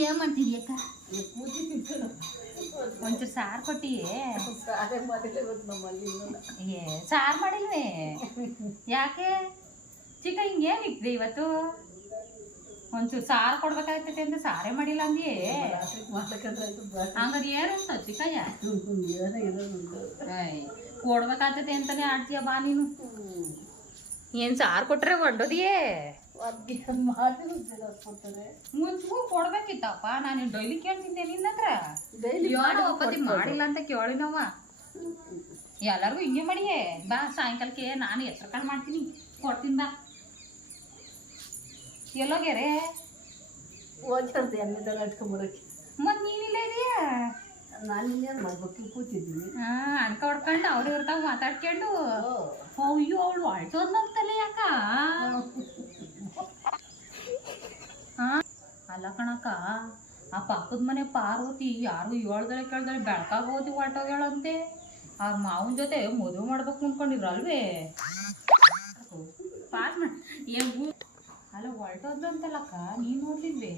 ಏನ್ ಮಾಡ್ತಿದ್ಯಕ್ಕ ಒಂಚೂರು ಸಾರು ಕೊಟ್ಟಿಯೇ ಏ ಸಾರು ಮಾಡಿಲ್ವೇ ಯಾಕೆ ಚಿಕ್ಕ ಹಿಂಗೇನು ಇಕ್ದೆ ಇವತ್ತು ಒಂಚೂರು ಸಾರು ಕೊಡ್ಬೇಕಾಗ್ತೈತೆ ಅಂತ ಸಾರೇ ಮಾಡಿಲ್ಲ ಅಂದಿಯೇ ಹಂಗಾರೆ ಏನು ಉಂಟು ಚಿಕ್ಕಯ್ಯ ಕೊಡ್ಬೇಕಾಗ್ತೈತೆ ಅಂತಾನೆ ಆಡ್ತೀಯ ಬಾ ನೀನು ಏನ್ ಸಾರು ಕೊಟ್ರೆ ಹೊಂಡೋದಿಯೇ ಮುಂಚೆಗೂ ಕೊಡ್ಬೇಕಿತ್ತಪ್ಪ ನಾನು ಡೈಲಿ ಕೇಳ್ತಿದ್ದೆ ನಿನ್ನ ಹತ್ರ ಒಪ್ಪದಿ ಮಾಡಿಲ್ಲ ಅಂತ ಕೇಳಿನವ ಎಲ್ಲರಿಗೂ ಹಿಂಗೆ ಮಾಡಿಯೇ ಬಾ ಸಾಯಂಕಾಲಕ್ಕೆ ನಾನು ಹೆಸರು ಕಾಳು ಮಾಡ್ತೀನಿ ಕೊಡ್ತೀನಿ ಬಾ ಎಲ್ಲೋಗ್ಯಾರೆ ಮತ್ ನೀನಿಲ್ಲ ಇದೆಯಾ ನಾನಿನ್ನೇನು ಮಾಡ್ಬೇಕು ಕೂತಿದ್ದೀನಿ ಅಡ್ಕ ಹೊಡ್ಕೊಂಡು ಅವ್ರು ಇರ್ತಾವ ಮಾತಾಡ್ಕೊಂಡು ಅಯ್ಯೋ ಅವಳು ಅಳ್ತೋದ್ನಂತಲ್ಲ ಯಾಕ ಅಲ್ಲ ಕಣಕ್ಕ ಆ ಪಕ್ಕದ ಮನೆ ಪಾರ್ವತಿ ಯಾರು ಹೇಳ್ದಳೆ ಕೇಳ್ದಳೆ ಬೆಳಕಾಗ ಹೋದಿ ಹೊರ್ಟೋಗ್ಯಾಳಂತೆ ಅವ್ರ ಮಾವನ ಜೊತೆ ಮದುವೆ ಮಾಡ್ಬೇಕು ಅನ್ಕೊಂಡಿದ್ರಲ್ವೇ ಪಾಸ್ ಮಾಡಿ ಅಲ್ಲ ಹೊರ್ಟೋದ್ಲಂತಲ್ಲಕ್ಕ ನೀನ್ ನೋಡ್ಲಿಲ್ವೇ